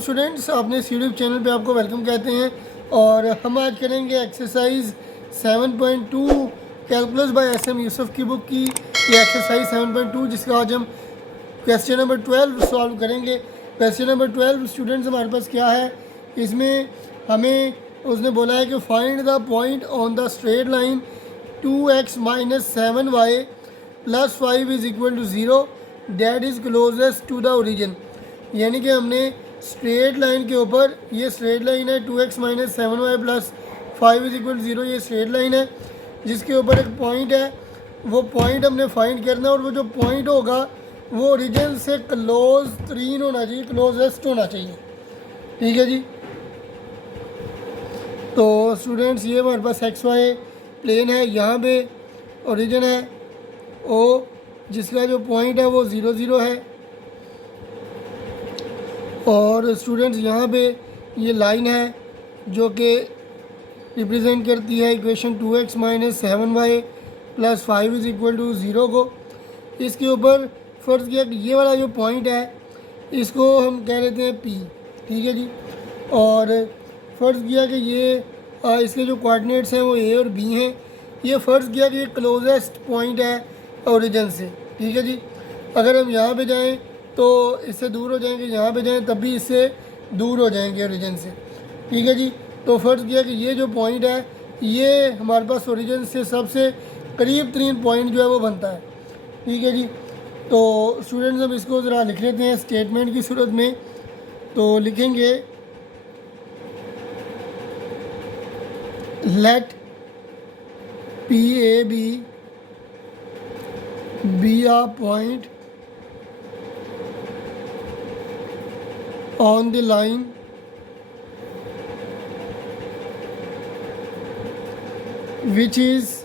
Students, अपने इस YouTube channel पे आपको वेलकम कहते हैं। और हम आज करेंगे exercise 7.2 calculus by SM Yusuf की बुक की ये एक्सरसाइज 7.2, जिसका आज हम क्वेश्चन नंबर 12 सॉल्व करेंगे। क्वेश्चन नंबर 12 स्टूडेंट्स हमारे पास क्या है, इसमें हमें उसने बोला है कि find the point on the straight line 2x - 7y + 5 is equal to 0 that is closest to the origin. यानी कि हमने स्ट्रेट लाइन के ऊपर, ये स्ट्रेट लाइन है 2x - 7y + 5 is equal to 0, ये स्ट्रेट लाइन है जिसके ऊपर एक पॉइंट है। वो पॉइंट हमने फाइंड करना है और वो जो पॉइंट होगा वो ओरिजिन से क्लोज तरीन होना चाहिए, क्लोजेस्ट होना चाहिए। ठीक है जी। तो स्टूडेंट्स ये हमारे पास XY प्लेन है, यहाँ पे ओरिजिन है O, जिसका जो पॉइंट है वो 0 0 है। और स्टूडेंट्स यहाँ पे ये लाइन है जो कि रिप्रेजेंट करती है equation 2x - 7y + 5 is equal to 0 को। इसके ऊपर फ़र्ज़ किया कि ये वाला जो पॉइंट है इसको हम कह लेते हैं P। ठीक है जी। और फ़र्ज़ किया कि ये इसके जो कोऑर्डिनेट्स हैं वो A और B हैं। ये फ़र्ज़ किया कि ये क्लोजेस्ट पॉइंट है ओरिजिन से। ठीक है जी। अगर हम यहाँ पे जाएं तो इससे दूर हो जाएंगे, यहाँ पे जाएं तब भी इससे दूर हो जाएंगे ओरिजिन से। ठीक है जी। तो फ़र्ज़ किया कि ये जो पॉइंट है ये हमारे पास ओरिजिन से सबसे करीब तरीन पॉइंट जो है वो बनता है। ठीक है जी। तो स्टूडेंट्स हम इसको ज़रा लिख लेते हैं स्टेटमेंट की सूरत में। तो लिखेंगे late PAB be a point on the line which is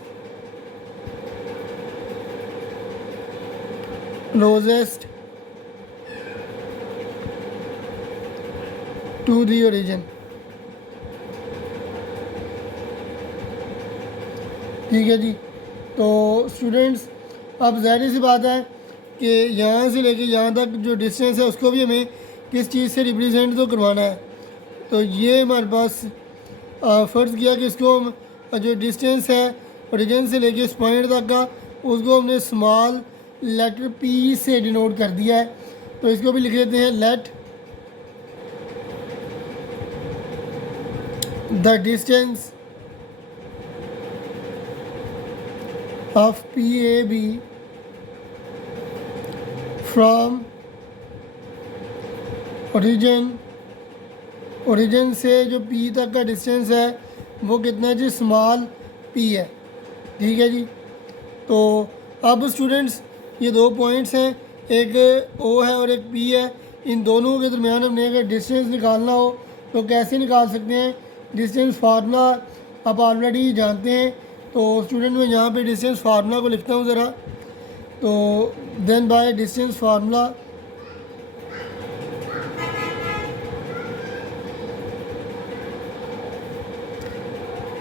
closest to the origin। ठीक है जी। तो स्टूडेंट्स अब ज़ाहिर सी बात है कि यहाँ से लेके यहाँ तक जो डिस्टेंस है उसको भी हमें किस चीज़ से रिप्रेजेंट तो करवाना है। तो ये हमारे पास फ़र्ज़ किया कि इसको हम जो डिस्टेंस है ओरिजिन से लेके इस पॉइंट तक का, उसको हमने स्मॉल लेटर P से डिनोट कर दिया है। तो इसको भी लिख लेते हैं let the distance of PAB from origin से जो P तक का डिस्टेंस है वो कितना है जी, स्मॉल P है। ठीक है जी। तो अब स्टूडेंट्स ये दो पॉइंट्स हैं, एक O है और एक P है। इन दोनों के दरमियान हमने अगर डिस्टेंस निकालना हो तो कैसे निकाल सकते हैं। डिस्टेंस फार्मूला आप ऑलरेडी जानते हैं। तो स्टूडेंट मैं यहाँ पे डिस्टेंस फार्मूला को लिखता हूँ ज़रा। तो देन बाय डिस्टेंस फार्मूला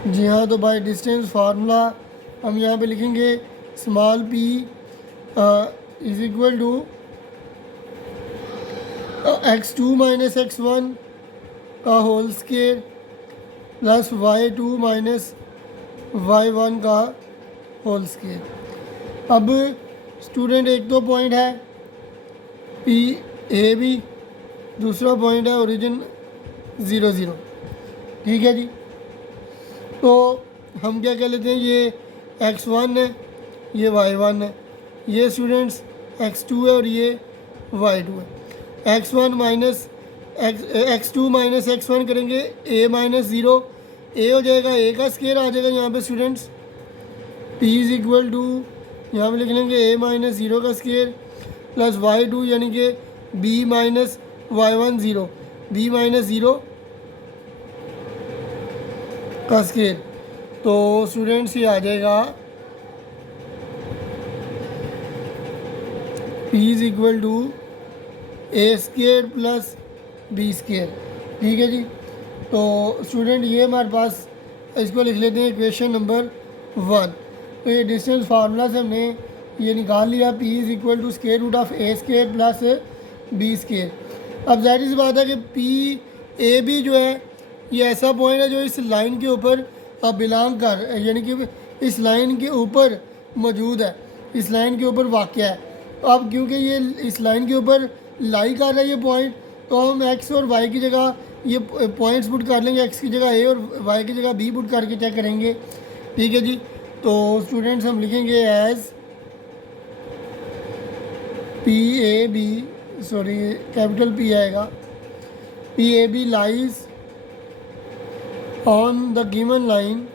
जी हाँ, तो बाय डिस्टेंस फार्मूला हम यहाँ पे लिखेंगे small p is equal to x2 - x1 का whole square plus y2 - y1 का होल स्क्वायर। अब स्टूडेंट एक तो पॉइंट है PAB, दूसरा पॉइंट है ओरिजिन 0 0। ठीक है जी। तो हम क्या कह लेते हैं, ये x1 है, ये y1 है, ये स्टूडेंट्स x2 है और ये y2 है। x2 - x1 करेंगे A - 0, A हो जाएगा, A का स्क्वायर आ जाएगा यहाँ पे students. P is equal to यहाँ पे लिख लेंगे A - 0 का स्क्वायर प्लस y2 यानी कि B - y1 0, B - 0 का स्क्वायर। तो स्टूडेंट्स ये आ जाएगा P is equal to A square plus B square. ठीक है जी। तो स्टूडेंट ये हमारे पास, इसको लिख लेते हैं इक्वेशन नंबर 1। तो ये डिस्टेंस फार्मूला से हमने ये निकाल लिया, P is equal to square root of A square plus B square. अब जाहिर सी बात है कि पी ए बी जो है ये ऐसा पॉइंट है जो इस लाइन के ऊपर बिलोंग कर, यानी कि इस लाइन के ऊपर मौजूद है, इस लाइन के ऊपर वाक़या है। अब क्योंकि ये इस लाइन के ऊपर लाई कर रहा है ये पॉइंट, तो हम एक्स और वाई की जगह ये पॉइंट्स पुट कर लेंगे, एक्स की जगह ए और वाई की जगह बी पुट करके चेक करेंगे। ठीक है जी। तो स्टूडेंट्स हम लिखेंगे as P A B, sorry capital P आएगा, P A B lies on the given line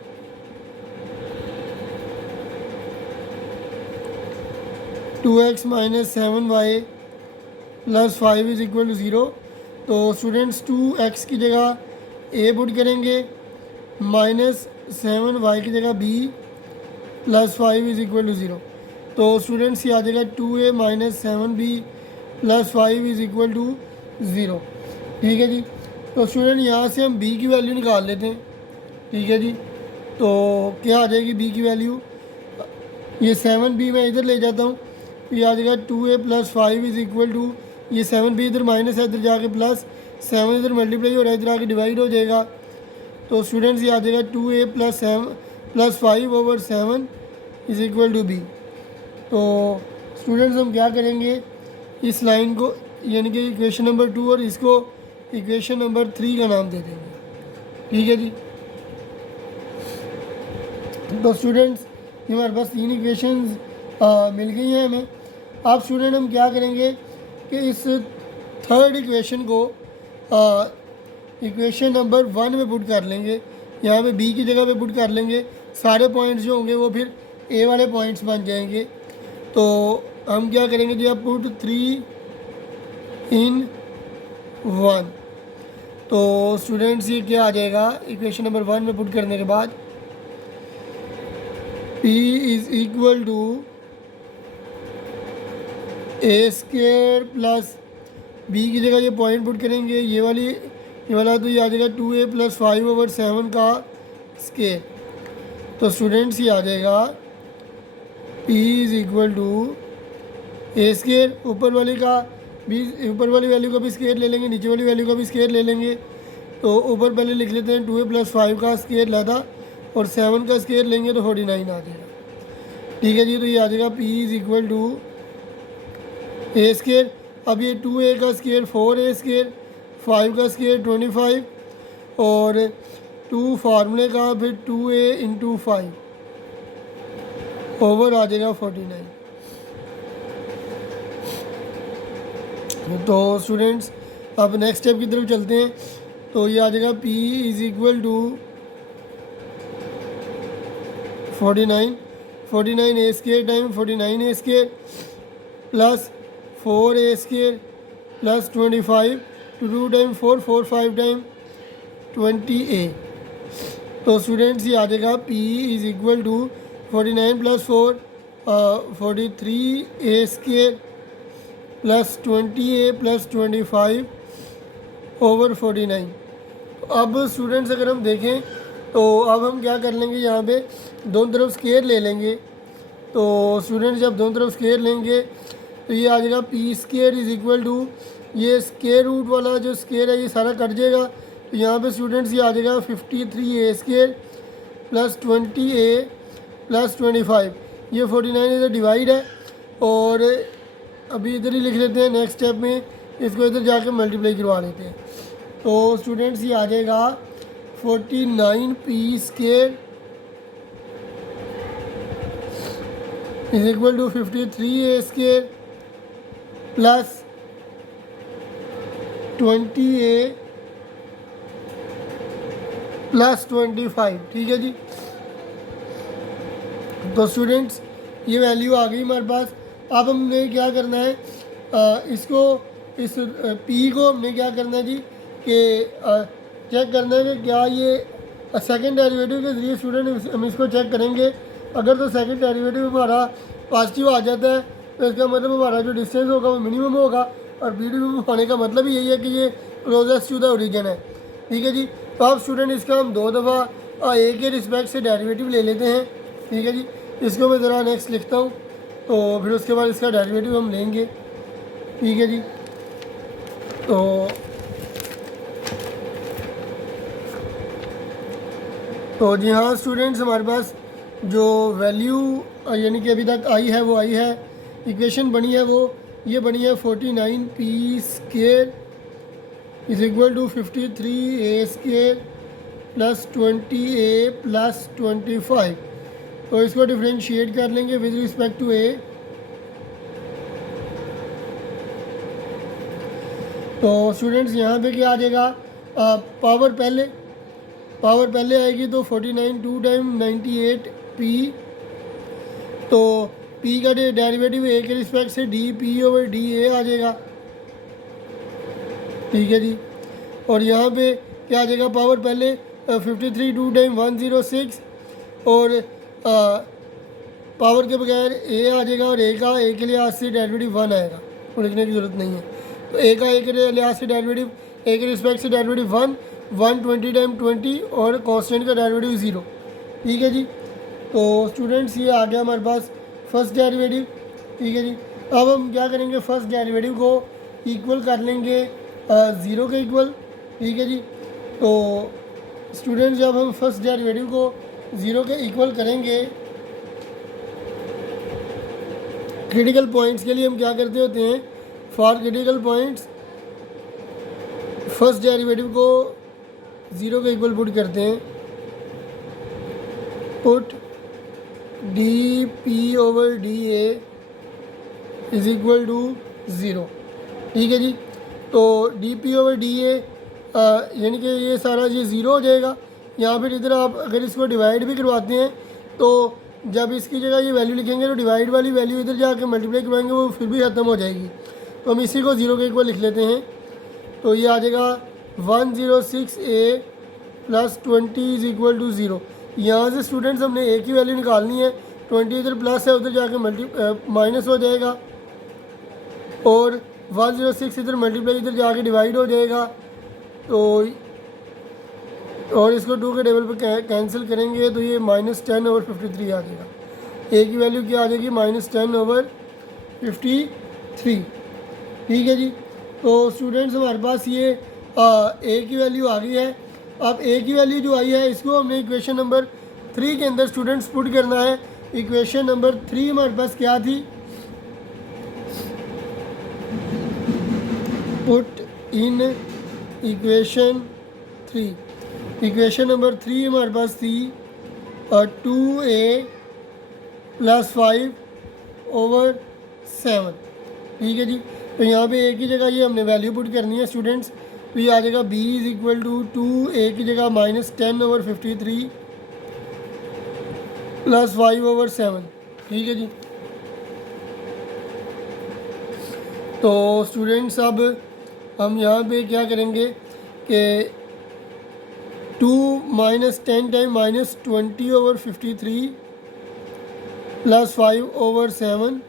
two x minus 7y plus 5 is equal to 0। तो स्टूडेंट्स 2x की जगह a पुट करेंगे, माइनस 7y की जगह b plus 5 is equal to 0। तो students ये आ जाएगा 2a minus 7b plus 5 is equal to 0। ठीक है जी। तो स्टूडेंट यहाँ से हम b की वैल्यू निकाल लेते हैं। ठीक है जी। तो क्या आ जाएगी b की वैल्यू, ये 7b मैं इधर ले जाता हूँ, ये आ जाएगा 2a plus 5 is equal to, ये 7b इधर माइनस है, इधर जाके प्लस, 7 इधर मल्टीप्लाई हो रहा है, इधर आके डिवाइड हो जाएगा। तो स्टूडेंट्स ये आ जाएगा 2a plus 5 over 7 is equal to b। तो स्टूडेंट्स हम क्या करेंगे, इस लाइन को यानी कि इक्वेशन नंबर 2 और इसको इक्वेशन नंबर 3 का नाम दे देंगे। ठीक है जी। तो स्टूडेंट्स ये हमारे पास 3 इक्वेशंस मिल गई हैं हमें। अब स्टूडेंट हम क्या करेंगे कि इस थर्ड इक्वेशन को इक्वेशन नंबर 1 में पुट कर लेंगे, यहाँ पे b की जगह पे पुट कर लेंगे, सारे पॉइंट्स जो होंगे वो फिर a वाले पॉइंट्स बन जाएंगे। तो हम क्या करेंगे जी, अब पुट 3 इन 1। तो स्टूडेंट्स ये क्या आ जाएगा, इक्वेशन नंबर 1 में पुट करने के बाद p is equal to A square plus B की जगह ये पॉइंट पुट करेंगे, ये वाला तो ये आ जाएगा 2a प्लस 5 ओवर 7 का स्केयर। तो स्टूडेंट्स ये आ जाएगा p is equal to A square, ऊपर वाली वैल्यू का भी स्केयर ले लेंगे, नीचे वाली वैल्यू का भी स्केयर ले लेंगे। तो ऊपर पहले लिख लेते हैं 2a प्लस 5 का स्केयर लाता और 7 का स्केयर लेंगे तो 49 आ जाएगा। ठीक है जी। तो ये आ जाएगा p is equal to A square, अब ये 2a का स्केयर 4a स्केयर, 5 का स्केयर 25 और 2 फार्मूले का फिर 2a इंटू 5 ओवर आ जाएगा 49। तो स्टूडेंट्स अब नेक्स्ट स्टेप की तरफ चलते हैं। तो ये आ जाएगा p is equal to 49 A square time 49 A square plus 4a square plus 25 2 time 4 5 time 20a। तो स्टूडेंट्स ये आ जाएगा p is equal to 49 plus 4 43a square plus 20a plus 25 over 49। अब स्टूडेंट्स अगर हम देखें तो अब हम क्या कर लेंगे, यहाँ पे दोनों तरफ स्केयर ले लेंगे। तो स्टूडेंट्स जब दोनों तरफ स्केयर लेंगे तो ये आ जाएगा P square is equal to, ये स्केयर रूट वाला जो स्केयर है ये सारा कट जाएगा। तो यहाँ पे स्टूडेंट्स ये आ जाएगा 53a square plus 20a plus 25, ये 49 इधर डिवाइड है और अभी इधर ही लिख लेते हैं। नेक्स्ट स्टेप में इसको इधर जाके मल्टीप्लाई करवा लेते हैं। तो स्टूडेंट्स ये आ जाएगा 49p square is equal to 53a square plus 20a plus 25। ठीक है जी। तो स्टूडेंट्स ये वैल्यू आ गई हमारे पास। अब हमने क्या करना है, इसको इस p को हमने क्या करना है जी कि चेक करना है कि क्या ये सेकंड डेरिवेटिव के ज़रिए स्टूडेंट हम इसको चेक करेंगे। अगर तो सेकंड डेरिवेटिव हमारा पॉजिटिव आ जाता है तो इसका मतलब हमारा जो डिस्टेंस होगा वो मिनिमम होगा, और मिनिमम होने का मतलब ही यही है कि ये क्लोजेस्ट टू द ओरिजिन है। ठीक है जी। तो अब स्टूडेंट इसका हम 2 दफ़ा ए के रिस्पेक्ट से डेरिवेटिव ले लेते हैं। ठीक है जी। इसको मैं ज़रा नेक्स्ट लिखता हूँ, तो फिर उसके बाद इसका डेरिवेटिव हम लेंगे। ठीक है जी। तो जी हाँ स्टूडेंट्स, हमारे पास जो वैल्यू यानी कि अभी तक आई है वो आई है, इक्वेशन बनी है वो ये बनी है 49p² is equal to 53a² plus 20a plus 25। तो इसको डिफ्रेंशिएट कर लेंगे विद रिस्पेक्ट टू a। तो स्टूडेंट्स यहाँ पे क्या आ जाएगा, पावर पहले आएगी तो 49 2 टाइम 98p। तो p का डेरिवेटिव a के रिस्पेक्ट से dp/da आ जाएगा, ठीक है जी। और यहाँ पे क्या आ जाएगा, पावर पहले 53 2 टाइम 106 और पावर के बगैर a आ जाएगा, और a के लिहाज से डेरिवेटिव 1 आएगा, वो लिखने की ज़रूरत नहीं है। तो a के लिहाज से डेरिवेटिव a के रिस्पेक्ट से डेरिवेटिव 120 टाइम 20 और कांस्टेंट का डेरिवेटिव 0, ठीक है जी। तो स्टूडेंट्स ये आ गया हमारे पास फर्स्ट डेरिवेटिव, ठीक है जी। अब हम क्या करेंगे, फर्स्ट डेरिवेटिव को इक्वल कर लेंगे 0 के इक्वल, ठीक है जी। तो स्टूडेंट्स जब हम फर्स्ट डेरिवेटिव को 0 के इक्वल करेंगे, क्रिटिकल पॉइंट्स के लिए हम क्या करते होते हैं, for critical points first derivative को 0 के इक्वल पुट करते हैं, put dp/da is equal to 0, ठीक है जी। तो dp/da यानी कि ये सारा ये 0 हो जाएगा। यहाँ पर इधर आप अगर इसको डिवाइड भी करवाते हैं तो जब इसकी जगह ये वैल्यू लिखेंगे तो डिवाइड वाली वैल्यू इधर जाके मल्टीप्लाई करवाएंगे, वो फिर भी ख़त्म हो जाएगी। तो हम इसी को 0 के इक्वल लिख लेते हैं। तो ये आ जाएगा 106a plus 20 is equal to 0। यहाँ से स्टूडेंट्स हमने a की वैल्यू निकालनी है, 20 इधर प्लस है उधर जाके माइनस हो जाएगा, और 106 इधर मल्टीप्लाई इधर जाके डिवाइड हो जाएगा। तो और इसको 2 के टेबल पर कैंसिल करेंगे तो ये -10/53 आ जाएगा। a की वैल्यू क्या आ जाएगी, -10/53, ठीक है जी। तो स्टूडेंट्स हमारे पास ये a की वैल्यू आ गई है। अब a की वैल्यू जो आई है इसको हमने इक्वेशन नंबर 3 के अंदर स्टूडेंट्स पुट करना है। इक्वेशन नंबर 3 हमारे पास क्या थी, put in equation 3। Equation number 3 हमारे पास थी 2a प्लस 5/7, ठीक है जी। तो यहाँ पे a की जगह ये हमने वैल्यू पुट करनी है स्टूडेंट्स। तो ये आ जाएगा b is equal to 2a की जगह -10/53 प्लस 5/7, ठीक है जी। तो स्टूडेंट्स अब हम यहाँ पे क्या करेंगे कि 2 - 10 टाइम -20/53 प्लस 5/7,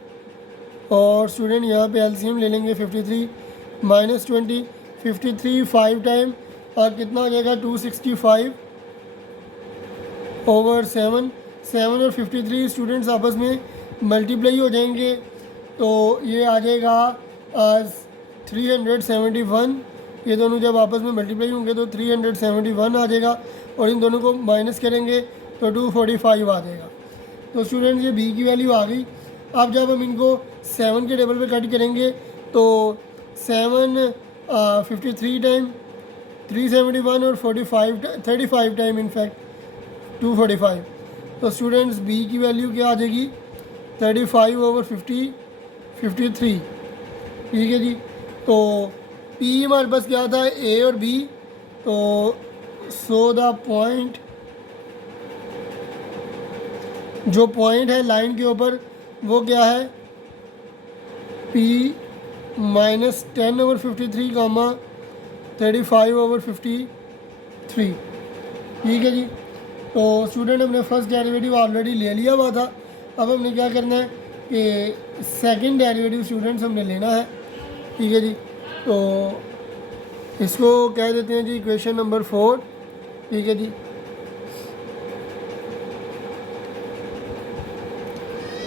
और स्टूडेंट यहाँ पे एलसीएम ले लेंगे 53 - 20 53 5 टाइम और कितना हो जाएगा 265/7। 7 और 53 स्टूडेंट्स आपस में मल्टीप्लाई हो जाएंगे तो ये आ जाएगा 371। ये दोनों जब आपस में मल्टीप्लाई होंगे तो 371 आ जाएगा, और इन दोनों को माइनस करेंगे तो 245 आ जाएगा। तो स्टूडेंट्स ये b की वैल्यू आ गई। अब जब हम इनको 7 के टेबल पे कट करेंगे तो 7 53 टाइम 371 और 35 टाइम इनफैक्ट 245। तो स्टूडेंट्स b की वैल्यू क्या आ जाएगी 35/53, ठीक है जी। तो p हमारे पास क्या था a और b। तो सो द पॉइंट, जो पॉइंट है लाइन के ऊपर वो क्या है p -10/53 कामा 35/53, ठीक है जी। तो स्टूडेंट हमने फर्स्ट डेरिवेटिव ऑलरेडी ले लिया हुआ था। अब हमने क्या करना है कि सेकंड डेरिवेटिव स्टूडेंट्स हमने लेना है, ठीक है जी। तो इसको कह देते हैं जी इक्वेशन नंबर 4, ठीक है जी।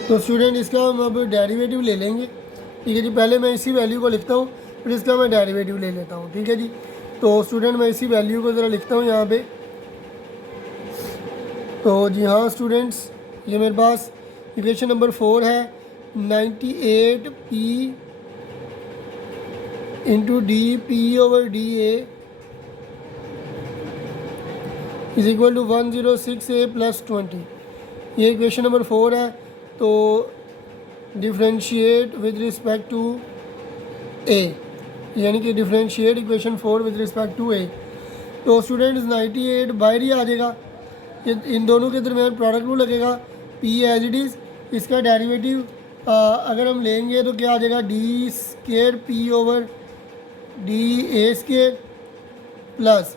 तो स्टूडेंट इसका हम अब डेरिवेटिव ले लेंगे, ठीक है जी। पहले मैं इसी वैल्यू को लिखता हूँ फिर इसका मैं डेरिवेटिव ले लेता हूँ। ठीक है जी। तो स्टूडेंट मैं इसी वैल्यू को ज़रा लिखता हूँ यहाँ पे। तो जी हाँ स्टूडेंट्स, ये मेरे पास इक्वेशन नंबर 4 है, 98p into d p over D a is equal to 106a plus 20। ये इक्वेशन नंबर 4 है। तो differentiate with respect to a, यानी कि differentiate equation 4 with respect to a. तो स्टूडेंट्स 98 बाहर ही आ जाएगा, ये इन दोनों के दरमियान प्रोडक्ट रूल लगेगा, पी एज इट इज़। इसका डेरिवेटिव अगर हम लेंगे तो क्या आ जाएगा, D square P over D A square plus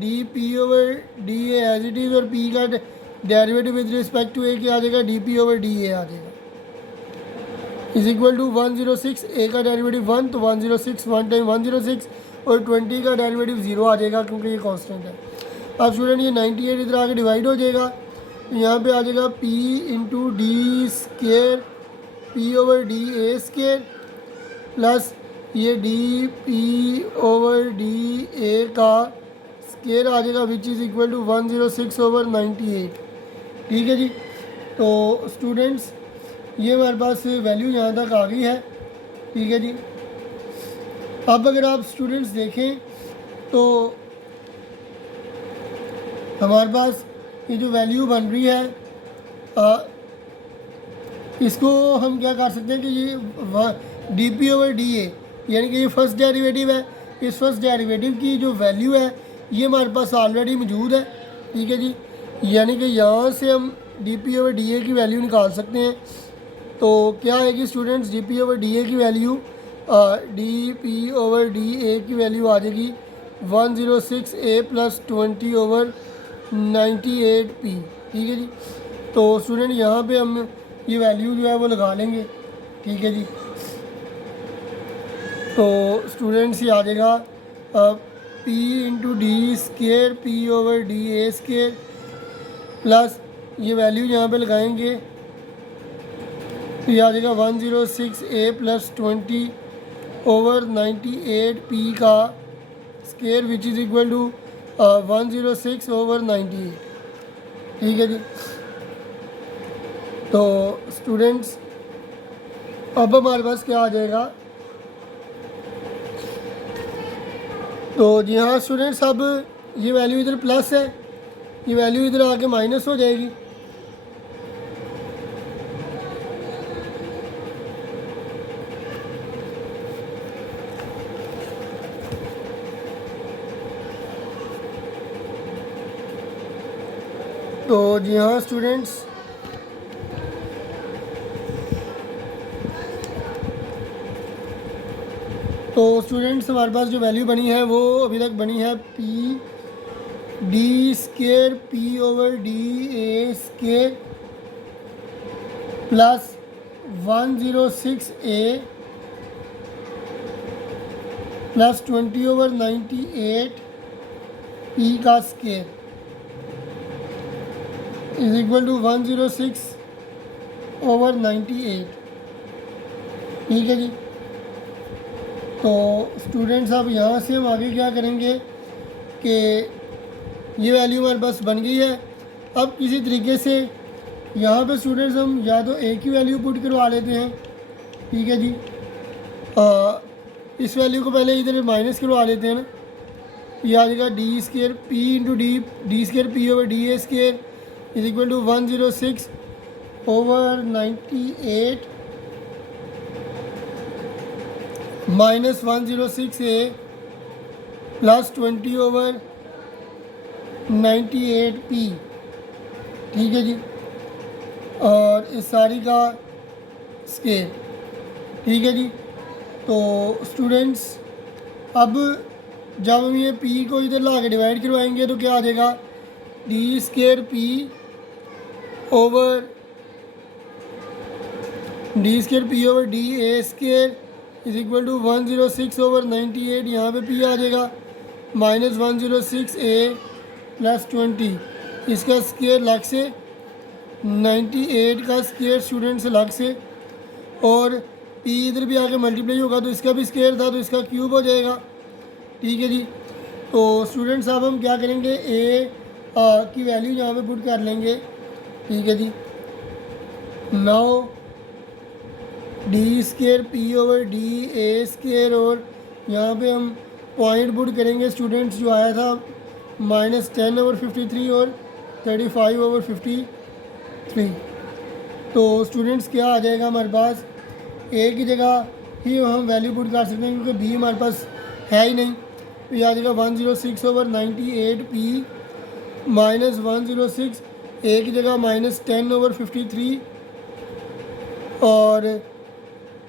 d p over D a as it is, और पी का derivative with respect to a क्या आ जाएगा, d p over D a आ जाएगा, इज इक्वल टू 106। ए का डेरिवेटिव 1, तो 106 1 time 106, और 20 का डेरिवेटिव 0 आ जाएगा क्योंकि ये कांस्टेंट है। अब स्टूडेंट ये 98 इधर आके डिवाइड हो जाएगा, तो यहाँ पे आ जाएगा p into D square P over D A square plus ये d p over D a का स्केयर आ जाएगा, which is equal to 106 over 98। ठीक है जी। तो स्टूडेंट्स ये हमारे पास वैल्यू यहाँ तक आ गई है। ठीक है जी। अब अगर आप स्टूडेंट्स देखें तो हमारे पास ये जो वैल्यू बन रही है, इसको हम क्या कर सकते हैं कि ये d p over D A, यानी कि ये फर्स्ट डेरिवेटिव है, इस फर्स्ट डेरिवेटिव की जो वैल्यू है ये हमारे पास ऑलरेडी मौजूद है। ठीक है जी। यानी कि यहाँ से हम d p over D a की वैल्यू निकाल सकते हैं। तो क्या आएगी students, d p over D a की value, d p over D a की वैल्यू आ जाएगी 106a प्लस 20 ओवर 98p। ठीक है जी। तो स्टूडेंट यहाँ पे हम ये वैल्यू जो है वो लगा लेंगे। ठीक है जी। तो स्टूडेंट्स ये आ जाएगा p into D square P over D A square plus ये वैल्यू यहाँ पे लगाएंगे तो ये आ जाएगा 106a प्लस 20 ओवर 98p का square, which is equal to 106 over 98। ठीक है जी। तो स्टूडेंट्स अब हमारे पास क्या आ जाएगा, तो जी हाँ स्टूडेंट्स, अब ये वैल्यू इधर प्लस है, ये वैल्यू इधर आके माइनस हो जाएगी। तो जी हाँ स्टूडेंट्स, तो स्टूडेंट्स हमारे पास जो वैल्यू बनी है वो अभी तक बनी है p d square P over D A square plus 106a plus 20 over 98 p का square is equal to 106 over 98। ठीक है जी। तो स्टूडेंट्स अब यहाँ से हम आगे क्या करेंगे कि ये वैल्यू हमारे पास बन गई है। अब किसी तरीके से यहाँ पे स्टूडेंट्स हम या तो ए की वैल्यू पुट करवा लेते हैं। ठीक है जी। इस वैल्यू को पहले इधर माइनस करवा लेते हैं ना, ये आ जाएगा D square P into D square P over D A square is equal to 106 over 98 minus 106a plus 20 over 98p। ठीक है जी। और इस सारी का स्केयर। ठीक है जी। तो स्टूडेंट्स अब जब हम ये p को इधर ला के डिवाइड करवाएंगे तो क्या आ जाएगा, D square P over D A square is equal to 106 over 98, यहाँ पे p आ जाएगा माइनस 106a प्लस 20, इसका स्केयर अलग से, 98 का स्केयर स्टूडेंट्स अलग से, और पी इधर भी आके मल्टीप्लाई होगा तो इसका भी स्क्वायर था तो इसका क्यूब हो जाएगा। ठीक है जी। तो स्टूडेंट्स अब हम क्या करेंगे, ए की वैल्यू यहाँ पे पुट कर लेंगे। ठीक है जी। Now d square p over D a square, और यहाँ पे हम पॉइंट पुट करेंगे स्टूडेंट्स जो आया था -10/53 और 35/53। तो स्टूडेंट्स क्या आ जाएगा हमारे पास, ए की जगह ही हम वैल्यू पुट कर सकते हैं क्योंकि बी हमारे पास है ही नहीं। तो यह आ जाएगा 106/98p -106, ए की जगह -10/53 और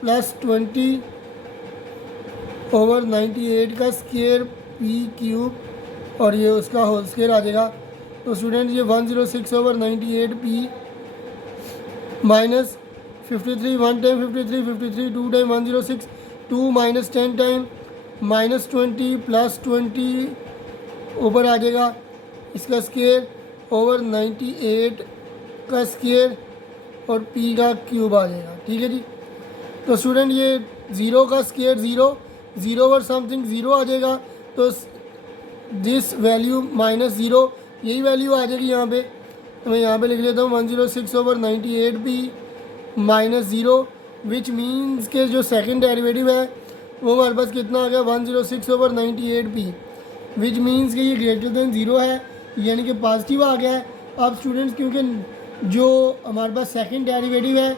+20/98 का स्क्वायर पी क्यूब, और ये उसका होल स्क्वायर आ जाएगा। तो स्टूडेंट ये 106/98p -53, 1 टाइम 53, 53 2 टाइम 106, 2 - 10 टाइम -20 +20 ऊपर आ जाएगा इसका स्क्वायर ओवर 98 का स्क्वायर और पी का क्यूब आ जाएगा। ठीक है जी। तो स्टूडेंट ये 0 का स्क्वायर 0, 0 ओवर समथिंग 0 आ जाएगा, तो दिस वैल्यू -0 यही वैल्यू आ जाएगी यहाँ पे। तो मैं यहाँ पे लिख लेता हूँ 106/98p -0, विच मीन्स के जो सेकंड डेरिवेटिव है वो हमारे पास कितना आ गया 106/98p, विच मीन्स कि ये ग्रेटर देन 0 है, यानी कि पॉजिटिव आ गया है। अब स्टूडेंट्स क्योंकि जो हमारे पास सेकंड डेरिवेटिव है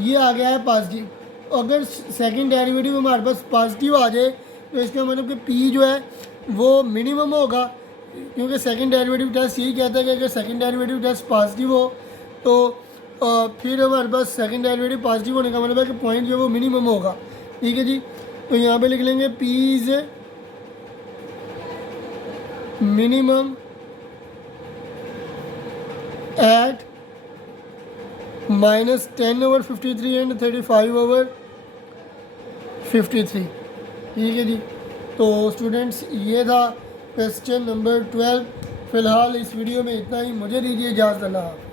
ये आ गया है पॉजिटिव, अगर सेकंड डेरिवेटिव हमारे पास पॉजिटिव आ जाए तो इसका मतलब कि पी जो है वो मिनिमम होगा, क्योंकि सेकंड डेरिवेटिव टेस्ट यही कहता है कि अगर सेकंड डेरिवेटिव टेस्ट पॉजिटिव हो तो फिर हमारे पास सेकंड डेरिवेटिव पॉजिटिव होने का मतलब है कि पॉइंट जो है वो मिनिमम होगा। ठीक है जी। तो यहाँ पे लिख लेंगे P is minimum at -10/53 and 35/53। ठीक है जी। तो स्टूडेंट्स ये था क्वेश्चन नंबर 12। फ़िलहाल इस वीडियो में इतना ही, मुझे दीजिए इजाज़त। अल्लाह।